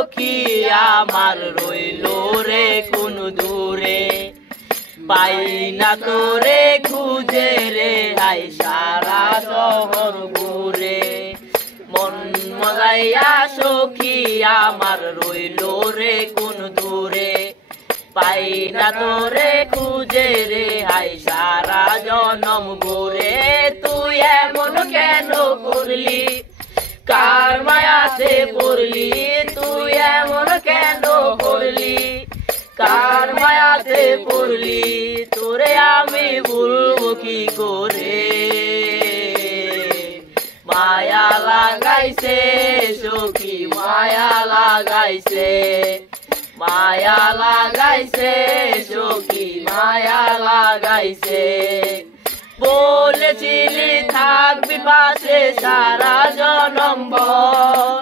সখী আমার রইল রে কোন দূরে পাই না তোরে খুঁজে রে আই সারা শহর ঘুরে মন মজাইয়া সখী আমার রইল রে কোন দূরে পাই না তোরে খুঁজে রে আই সারা জনম ঘুরে তুই এমন কেন করলি কার মায়াতে পড়লি তুই এমন কেন করলি কার মায়াতে পড়লি তোরে আমি বলবো কি করে মায়া লাগাইছে সখী মায়া লাগাইছে মায়া লাগাইছে সখী মায়া লাগাইছে বলেছিলি থাকবি পাশে সারা জনম ভর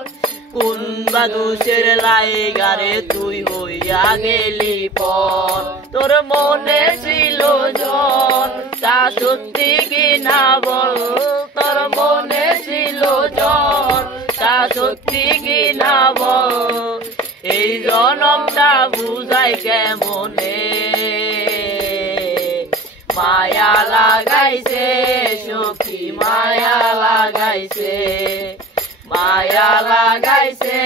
কোন বাদুষের লাইগারে তুই হইয়া গেলি পর তোর মনে ছিল জন তা সত্যি কি না বল তোর মনে ছিল জন তা সত্যি কি না বল এই জনমটা বুঝাই কেমনে মায়া লাগাইছে সখী মায়া লাগাইছে মায়া লাগাইছে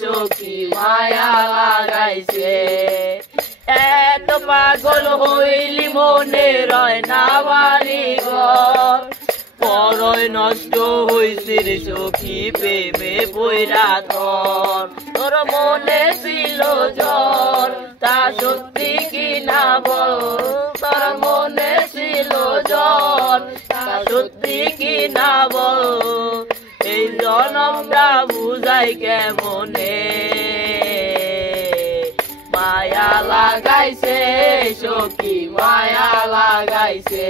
সখী মায়া লাগাইছে এত পাগল হইলি মনে রয় না বাড়ি ঘর পরয় নষ্ট হইছে রে সখী প্রেমে পইরা তোর তোর মনে ছিল জ্বর তা সত্যি কি না বল তোর মনে ছিল জ্বর তা সত্যি কি না বল এই জনমটা বুঝাই কেমনে মায়া লাগাইছে সখী মায়া লাগাইছে।